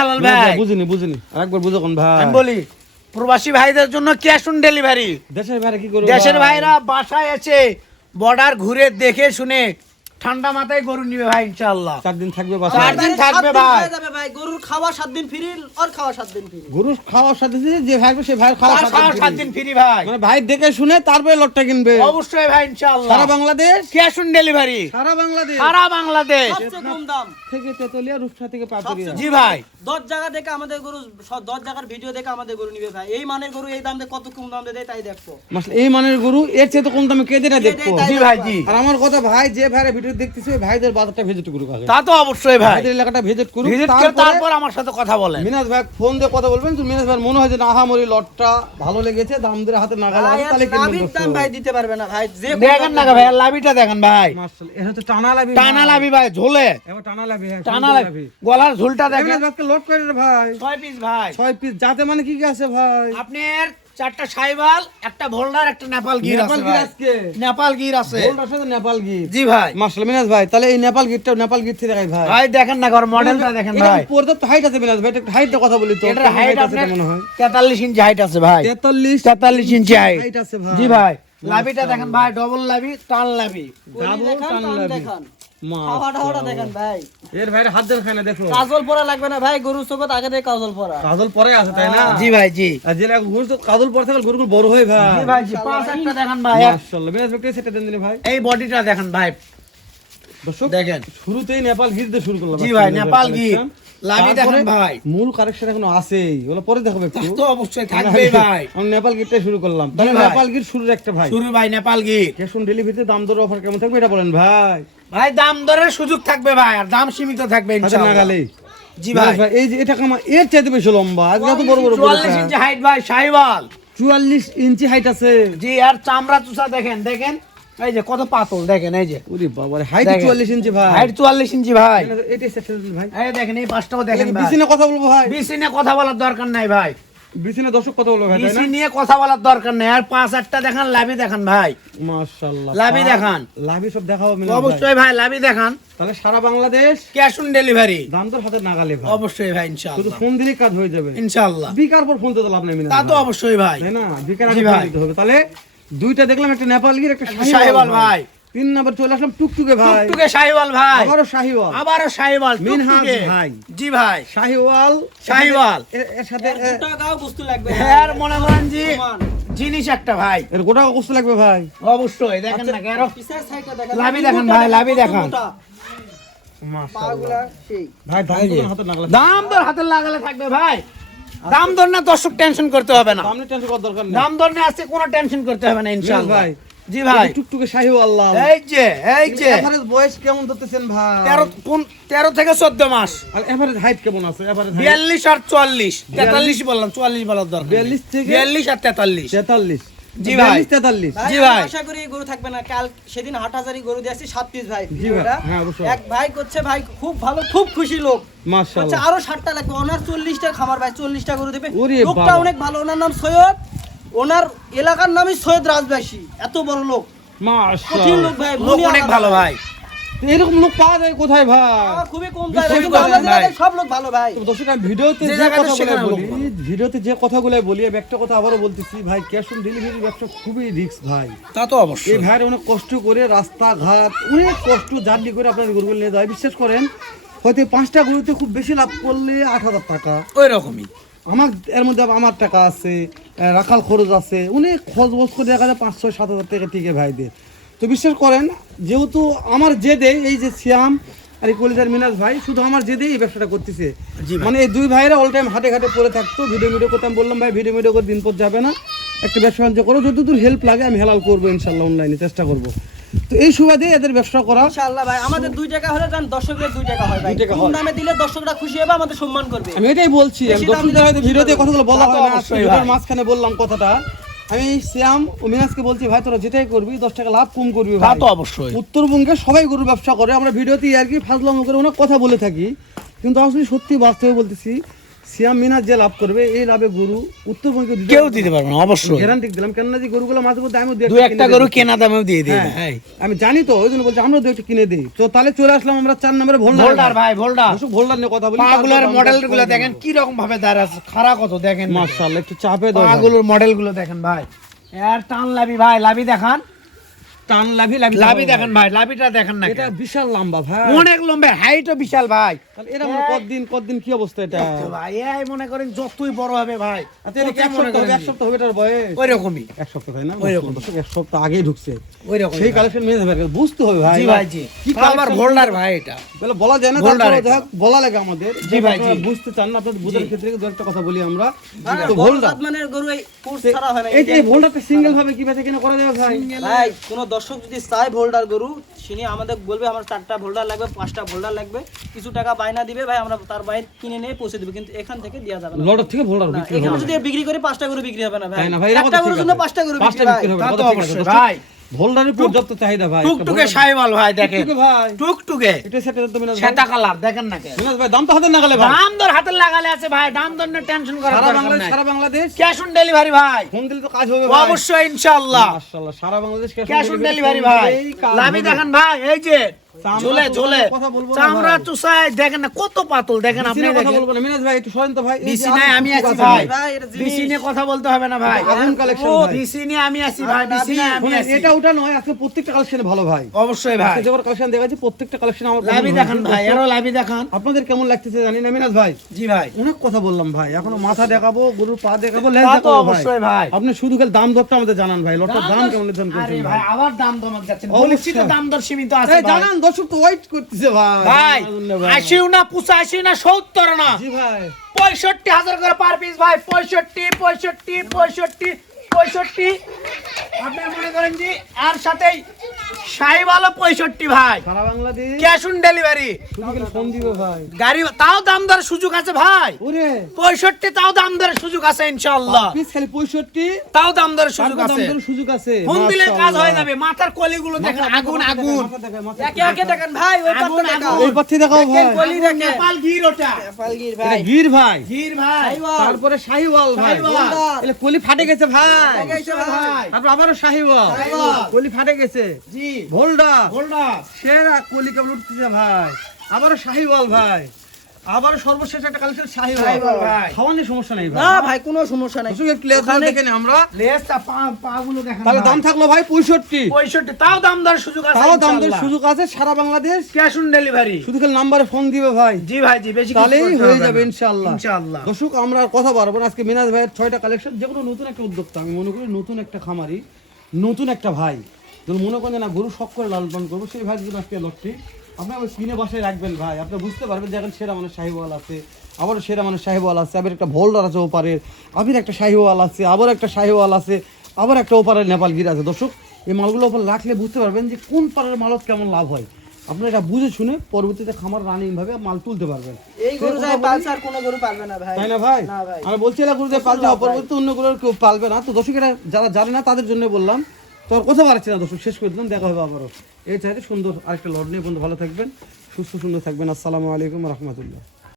হালাল ভাই বুঝিনি আরেকবার বুঝো কোন ভাই আমি বলি প্রবাসী ভাইদের জন্য ক্যাশ অন ডেলিভারি। দেশের ভাইরা কি করবে? দেশের ভাইরা বাসায় এসে বর্ডার ঘুরে দেখে শুনে ঠান্ডা মাথায় গরু নিবে ভাই ইনশাআল্লাহ। 4 দিন থাকবে 4 বাসায়। দিন থাকবে ভাই। ভাই গরুর খাওয়া 7 দিন ফ্রি আর খাওয়া 7 দিন ফ্রি। গরুর খাওয়ার সাথে যে ভাই সে ভাই খাওয়া 7 দিন ফ্রি ভাই। মানে ভাই দেখে শুনে তারপরে লটটা কিনবে অবশ্যই ভাই ইনশাআল্লাহ। সারা বাংলাদেশ ক্যাশ অন ডেলিভারি। সারা বাংলাদেশ সবচেয়ে কম দাম থেকে তেতুলিয়া রূপসা থেকে পাতুরিয়া। জি ভাই 10 জায়গা দেখে আমাদের গরু 10 জায়গার ভিডিও দেখে আমাদের গরু নিবে ভাই। এই মানের গরু এই দাম দিয়ে কত কম দাম দেয় তাই দেখো। মাসলে এই মানের গরু এর চেয়ে তো কম দামে কে দেনা দেখবো। জি ভাই জি। আর আমার কথা ভাই যে ভাইরা ভিডিও দেখতেছে ওই ভাইদের বাজারটা ভিজিট করুক আগে। তা তো অবশ্যই ভাই। ভাইদের এলাকাটা ভিজিট করুক ভিজিট করে তারপর আমার সাথে কথা বলেন। মিনাজ ভাই ফোন দিয়ে কথা বলবেন তো মিনাজ ভাই মনে হয় যে না আহামরি লটটা ভালো লেগেছে দাম দিয়ে হাতে নাগাল আছে তাহলে কিনবেন। লাভির দাম ভাই দিতে পারবে না ভাই। যে দেখেন না ভাই লাভিটা দেখেন ভাই। মাশাআল্লাহ এটা হচ্ছে টানা লাভি। টানা লাভি ভাই ঝোলে। এবার টানা লাভি হ্যাঁ টানা লাভি গলার ঝোলটা দেখেন। মিনাজ ভাইকে লোড করে রে ভাই 6 পিস ভাই। 6 পিস যাতে মানে কি কি আছে ভাই? আপনার 4টা সাইবাল, একটা ভোল্ডার, একটা নেপাল গির আছে নেপাল গির ভাই। আজকে নেপাল গির আছে। গোল্ড আছে নেপাল গির। জি ভাই। মাশাআল্লাহ মিনাজ ভাই তাহলে এই নেপাল গিরটা নেপাল গির থেকে দেখাই ভাই। ভাই দেখেন না ঘর মডেলটা দেখেন ভাই। এটা পর্যাপ্ত হাইট আছে মিনাজ ভাই এটা হাইটটা কথা বলি তো। এটার হাইট আছে আপনার মনে হয় 43 ইঞ্চি হাইট আছে ভাই। 43 ইঞ্চি হাইট আছে ভাই। জি ভাই। লাভিটা দেখেন ভাই ডবল লাভি টান লাভি। ডাবল টান লাভি। দেখান খাওয়াটা দেখেন ভাই। এর ভাইরে হাত ধরে খায় না দেখো। কাজল পরা লাগবে না ভাই গরুর চোখত আগে থেকে কাজল পরা। কাজল পরে আছে তাই না? জি ভাই জি। আর যে গরু তো কাজল পরে থাকলে গরুগুলো বড় হয় ভাই। জি ভাই জি। পাঁচ একটা দেখেন ভাই। মাশাআল্লাহ মিনাজ ভাই সেটা দেন দিন ভাই। এই বডিটা দেখেন ভাই। দর্শক দেখেন শুরুতেই নেপাল গির দিয়ে শুরু করলাম। জি ভাই নেপাল গির লাভি দেখেন ভাই। মূল কারেকশন এখনো আছেই ওগুলো পরে দেখাবো একটু। তো অবশ্যই থাকবে ভাই। আমি নেপাল গিরটা শুরু করলাম। তাহলে ভাই। নেপাল গির শুরুর একটা ভাই। শুরু ভাই নেপাল গির। ক্যাশ অন ডেলিভারিতে দাম দর অফার কেমন থাকবে এটা বলেন ভাই। ভাই দাম দরের সুযোগ থাকবে ভাই আর দাম সীমিত থাকবে হাতে ইনশাআল্লাহ। নাগালেই। জি ভাই। এই যে এটা কামা এর চাইতে বেশি লম্বা আজকে এত বড় বড় 44 ইঞ্চি হাইট ভাই সাইবাল। 44 ইঞ্চি হাইট আছে। জি আর চামড়া চুষা দেখেন দেখেন এই যে কত পাতল দেখেন এই যে ওরে বাবা রে হাইট দেখেন। 44 ইঞ্চি ভাই। হাইট 44 ইঞ্চি ভাই। এটা সেটা ভাই। এই দেখেন এই পাঁচটাও দেখেন ভাই। বিসিনে কথা বলবো ভাই। বিসি নিয়ে কথা বলার দরকার নাই ভাই। বিসিনে দর্শক কথা বলবো ভাই তাই বিসি না? নিয়ে কথা বলার দরকার নাই আর 5-8টা দেখান লাভি দেখান ভাই। মাশাআল্লাহ। লাভি দেখান। লাভি সব দেখাবো মিনাজ ভাই। অবশ্যই ভাই লাভি দেখান। তাহলে সারা বাংলাদেশ ক্যাশ অন ডেলিভারি। দাম তোর হাতে নাগালে ভাই। অবশ্যই ভাই শুধু ইনশাআল্লাহ। ফোন দিলেই কাজ হয়ে যাবে। ইনশাআল্লাহ। বিকার পর ফোন তো লাভ নাই মিনাজ তা তো ভাই। অবশ্যই ভাই। তাই না? বিকার জি আগে ভাই। ফোন দিতে হবে। তাহলে দুইটা দেখলাম একটা নেপাল গির একটা শাহিওয়াল ভাই। 3 নাম্বার চলে আসলাম টুকটুকে ভাই। টুকটুকে শাহিওয়াল ভাই। আবারও শাহিওয়াল। আবারও শাহিওয়াল মিনহাজ টুকটুকে ভাই। জি ভাই। শাহিওয়াল শাহিওয়াল। এর সাথে দুটা গাও বস্তু লাগবে। এর মনে করেন জি জিনিস একটা ভাই। এর গোটা কষ্ট লাগবে ভাই। অবশ্যই দেখেন না কেন পিছের সাইডটা দেখেন। লাভি দেখান ভাই, লাভি দেখান। পাগুলা সেই। ভাই দাম তো হাতে নাগালে। দাম দর হাতে লাগালে থাকবে ভাই। দাম দর না দর্শক টেনশন করতে হবে না। সামনে টেনশন করার দরকার নেই। দাম দর না আছে কোনো টেনশন করতে হবে না ইনশাআল্লাহ ভাই। জি ভাই। টুকটুকে শাহিওয়াল লাল। এই যে এভারেজ বয়স কেমন ধরতেছেন ভাই? 13 থেকে 14 মাস। আর এভারেজ হাইট কেমন আছে? এভারেজ 42 আর 44 43 বললাম 44 বলার দরকার 42 থেকে 42 আর 43 43 জি ভাই। 43 ভাই জি আমি ভাই। আশা করি এই গরু থাকবে না। কাল সেদিন হাটহাজারি গরু দিয়েছি 7 পিস ভাই। জি ভাই, ভিডিওটা হ্যাঁ, অবশ্যই। এক ভাই করছে ভাই খুব ভালো খুব খুশি লোক। হচ্ছে মাশাআল্লাহ। আরো 60টা লাগবে। ওনার 40টা খামার ভাই 40টা গরু দেবে। ওরে লোকটা বাবা। অনেক ভালো। ওনার নাম সৈয়দ। ওনার এলাকার নামই সৈয়দ রাজবাসী। এত বড় লোক। কঠিন মাশাআল্লাহ। লোক ভাই। লোক মনি অনেক আলাদা ভালো ভাই। এরকম লোক পাওয়া যায় কোথায় ভাই? পাওয়া খুবই কম যায় ভাই। খুবই কিন্তু কম আমাদের ভাই। এলাকায় সব লোক ভালো ভাই। তো দর্শক আমি ভিডিওতে যে যে জায়গাতে কথাগুলো সেখানে বলি লোক ভালো। ভিডিওতে যে কথাগুলো বলি আমি একটা কথা আবারও বলতেছি ভাই ক্যাশ অন ডেলিভারি ব্যবসা খুবই রিস্ক ভাই। তা তো এই অবশ্যই ভাইয়ের অনেক কষ্ট করে রাস্তাঘাট অনেক কষ্ট জার্নি করে আপনার গরুগুলো নিয়ে যায়। বিশ্বাস করেন হয়তো 5টা গরুতে খুব বেশি লাভ করলে 8,000 টাকা। ওই রকমই আমার এর মধ্যে আমার টাকা আছে, রাখাল খরচ আছে, অনেক খরচ বস করে দেখা যায় 5-6-7,000 টাকা টিকে ভাইদের। তো বিশ্বাস করেন যেহেতু আমার জেদে এই যে শ্যাম আর এই কলিজার মিনাজ ভাই শুধু আমার জেদে এই ব্যবসাটা করতেছে। জি ভাই। মানে এই দুই ভাইরা অল টাইম হাটে ঘাটে পড়ে থাকতো। ভিডিও করতে আমি বললাম ভাই ভিডিও করে দিন পর যাবে না, একটা ব্যবসা বাণিজ্য করো, যতদূর হেল্প লাগে আমি হেলাল করবো ইনশাল্লাহ, অনলাইনে চেষ্টা করবো। তো এই সুবাদে এদের ব্যবসা করা ইনশাআল্লাহ ভাই আমাদের 2 টাকা হলে জান দর্শকদের 2 টাকা হয় ভাই। 2 টাকা কম হয়। দামে দিলে দর্শকরা খুশি হবে আমাদের সম্মান করবে। আমি এটাই বলছি। আমি বেশি দাম দর্শকদের দিলে হয়তো ভিডিওতে কথাগুলো বলা তা তো হয় না, অবশ্যই ভিডিওর ভাই। মাঝখানে বললাম কথাটা। আমি শ্যাম ও মিনাজকে বলছি ভাই তোরা যেটাই করবি 10 টাকা লাভ কম করবি তা ভাই। তো অবশ্যই উত্তরবঙ্গে সবাই গরুর ব্যবসা করে, আমরা ভিডিওতে আর কি ফাজলামো করে অনেক কথা বলে থাকি, কিন্তু আসলে সত্যি বাস্তবে বলতেছি সিয়াম মিনাজ যে লাভ করবে এই লাভে গরু উত্তরবঙ্গে কেউ দিতে পারবে না, অবশ্যই গ্যারান্টি দিলাম, কেননা যে গরুগুলো মাঝে মধ্যে আমিও দু একটা গরু কেনা দামেও দিয়ে দিই হ্যাঁ, ভাই। আমি জানি তো, ওই জন্য বলছি আমরা দু একটা কিনে দিই। তো তাহলে চলে আসলাম আমরা 4 নম্বরে ভোল্ডার ভাই, ভোল্ডার ভোল্ডার নিয়ে কথা বলি। পাগুলোর মডেল গুলো দেখেন কি রকম ভাবে দাঁড়া আছে, খাড়া কত দেখেন, মাশাআল্লাহ, একটু চাপে দাও ভাই। পাগুলোর মডেল গুলো দেখেন ভাই, এর টান লাভি ভাই, লাভি দেখান, টান লাভি লাভি দেখেন ভাই, লাভিটা দেখেন না, এটা বিশাল লম্বা ভাই, অনেক লম্বা, হাইটও বিশাল ভাই। তাহলে এরা মনে কতদিন কি অবস্থা এটা ভাই এই মনে করেন যতই বড় হবে ভাই, আচ্ছা এটা কি এক সপ্তাহ হবে এটার বয়স? ওই রকমই, এক সপ্তাহ তাই না? ওইরকম। দর্শক, এক সপ্তাহ আগেই ঢুকছে, ওই রকম সেই কালেকশন মেয়ে হবে, বুঝতে হবে ভাই। জি ভাই, জি কি আমার ভোল্ডার ভাই, এটা বলে বলা যায় না, ভোল্ডার তারপরে এটা। যাক বলা লাগে আমাদের। জি ভাই, আপনারা জি। বুঝতে চান না, আপনাদের বুঝার ক্ষেত্রে দু একটা কথা বলি আমরা। তো বড় ভোল্ডার, জাতমানের গরু এই কোর্স ছাড়া হয় না। এই ভোল্ডারটা সিঙ্গেল ভাবে কি বেচা কিনা করা যাবে ভাই? ভাই কোনো দর্শক যদি চায় ভোল্ডার গরু, তিনি আমাদের বলবে আমার 4টা ভোল্ডার লাগবে, 5টা ভোল্ডার লাগবে, কিছু টাকা বায়না দিবে ভাই, আমরা তার বাইরে কিনে নিয়ে পৌঁছে দেবো, কিন্তু এখান থেকে দেওয়া যাবে না। লটার থেকে ভোল্ডার বিক্রি এখানে হবে যদি বিক্রি করে 5টা গরু বিক্রি হবে না ভাই, তাই না ভাই? এরা একটা কথা গরুর ঠিক জন্য আছে। 5টা গরু পাঁচটা বিক্রি বিক্রি ভাই। হবে, তা তো কথা ঠিক আছে। অবশ্যই দর্শক, ভাই, ভোল্ডারের পর্যাপ্ত চাহিদা ভাই। টুকটুকে সাইওয়াল ভাই দেখেন, টুকটুকে ভাই, টুকটুকে এটা সেটা তো মিনাজ ভাই। সেটা কালার দেখেন না, কেন মিনাজ ভাই দাম তো হাতে নাগালে ভাই। দাম দর হাতে লাগালে আছে ভাই, দাম দর নিয়ে টেনশন করার সারা দরকার বাংলাদেশ, নাই, সারা বাংলাদেশ ক্যাশ অন ডেলিভারি ভাই, ফোন দিলে তো কাজ হবে ভাই। অবশ্যই ইনশাআল্লাহ মাশাআল্লাহ, সারা বাংলাদেশ ক্যাশ অন ডেলিভারি ভাই। লাভি দেখেন ভাই, এই যে চামড়া ঝোলে তো ঝোলে কথা বলবো না চামড়া ভাই। চুষায় দেখেন না কত পাতল, দেখেন আপনি কথা দেখেন। বলবো না মিনাজ ভাই, একটু সরেন তো ভাই। এই যে বিসি আরো নাই আমি টুকটুক আছি আছে ভাই, ভাই, এটা জিনিস। বিসি নিয়ে কথা বলতে হবে না ভাই, আগুন কালেকশন ভাই। বিসি নিয়ে আমি আছি ভাই, বিসি নিয়ে আমি শোনেন, আছি, এটা ওটা নয়, আজকে প্রত্যেকটা কালেকশন ভালো ভাই। অবশ্যই ভাই। আজকে যেবার কালেকশন দেখা যাচ্ছে, প্রত্যেকটা কালেকশন আমার পছন্দ লাভি হয়েছে। দেখান ভাই, এরও লাভি দেখান। আপনাদের কেমন লাগতেছে জানি না মিনাজ ভাই। জি ভাই, অনেক কথা বললাম ভাই, এখনো মাথা দেখাবো, গরুর পা দেখাবো, লেজ তা তো দেখাবো ভাই। অবশ্যই ভাই। আপনি শুধু খালি দাম দরটা আমাদের জানান ভাই, লটটার দাম কেমন নির্ধারণ আরে করছেন ভাই, ভাই? আবার দাম দমাক যাচ্ছেন, অবশ্যই। বলেছি তো দাম দর সীমিত আছে এই ভাই। জানান, দর্শক তো ওয়েট করতেছে ভাই। ভাই জানান না ভাই। 80 না 85 না 70 না জি ভাই, 65,000 করে পার পিস ভাই, 65 আপনি মনে করেন যে আর সাথেই শাহিওয়াল 65 ভাই, সারা বাংলাদেশ ক্যাশ অন ডেলিভারি, শুধু খালি ফোন দিবে ভাই। গাড়ি তাও দাম দরের সুযোগ আছে ভাই, ওরে 65 তাও দাম দরের সুযোগ আছে ইনশাআল্লাহ, পিস খালি 65, তাও দাম দরের সুযোগ তারপর আছে, দাম দরের সুযোগ আছে। ফোন দিলে কাজ মাশাআল্লাহ। হয়ে যাবে। মাথার কলিগুলো দেখেন, আগুন আগুন, মাথা দেখায়, মাথা একে একে দেখেন ভাই, ওই আগুন, পাত্তা দেখাও। আগুন। এই পাচ্ছি দেখাও ভাই। কলি দেখেন। নেপাল গির ওটা, পালগির এটা ভাই, গির ভাই, গির ভাই, তারপরে শাহিওয়াল ভাই, শাহিওয়াল। এলে কলি ফাটে গেছে ভাই, গেছে ভাই, তারপর আবারও শাহিওয়াল, শাহিওয়াল। কলি ফাটে গেছে, জি ভোল্ডা গোল্ডা, সেরা কলি কেমন উঠতেছে ভাই, আবারও শাহিওয়াল ভাই, আবারও সর্বশেষ একটা কালেকশন শাহিওয়াল শাহিওয়াল ভাই। খাওয়ানোর সমস্যা নেই ভাই। না ভাই কোনো সমস্যা নাই। দর্শক একটু লেজ গুলো দেখে নিই আমরা। লেজটা পাগুলো দেখেন, তাহলে দাম থাকলো ভাই 65, 65 তাও দাম দরের সুযোগ আছে, তাও দাম দরের সুযোগ আছে, সারা বাংলাদেশ ক্যাশ অন ডেলিভারি। শুধু খালি নাম্বারে ফোন দিবে ভাই, জি ভাই, জি বেশি কিছু তাহলেই করতে হয়ে হবে যাবে না। ইনশাআল্লাহ। ইনশাআল্লাহ। দর্শক আমরা আর কথা বলবো না, আজকে মিনাজ ভাইয়ের 6টা কালেকশন, যে কোনো নতুন একটা উদ্যোক্তা, আমি মনে করি নতুন একটা খামারি, নতুন একটা ভাই, যদি মনে করেন যে না গরু শখ করে লালন পালন করবো, সেই ভাইয়ের জন্য আজকে লটটি আপনি ওই কিনে বাসায় রাখবেন ভাই, আপনি বুঝতে পারবেন যে এখন সেরা মানুষ শাহিওয়াল আছে, আবারও সেরা মানুষ শাহিওয়াল আছে, আবার একটা ভোল্ডার আছে ওপারের, আবার একটা শাহিওয়াল আছে, আবার একটা শাহিওয়াল আছে, আবার একটা ওপারের নেপাল গির আছে। দর্শক এই মালগুলো ওপর রাখলে বুঝতে পারবেন যে কোন পারের মালত কেমন লাভ হয়, আপনারা এটা বুঝে শুনে পরবর্তীতে খামার রানিং ভাবে মাল তুলতে পারবেন। এই গরু যায় পালছে আর কোনো গরু পারবে না ভাই। তাই না ভাই? না ভাই। আমি বলছি এলা গরু দিয়ে পালতে হবে, পরবর্তীতে অন্য গরুর কেউ পালবে না। তো দর্শকেরা যারা জানে না তাদের জন্য বললাম, তো আর কথা বাড়াচ্ছি না দর্শক, শেষ করে দিলাম, দেখা হবে আবারও এই চাইতে সুন্দর আরেকটা লড় নিয়ে। বন্ধু ভালো থাকবেন, সুস্থ সুন্দর থাকবেন। আসসালামু আলাইকুম রহমতুল্লাহ।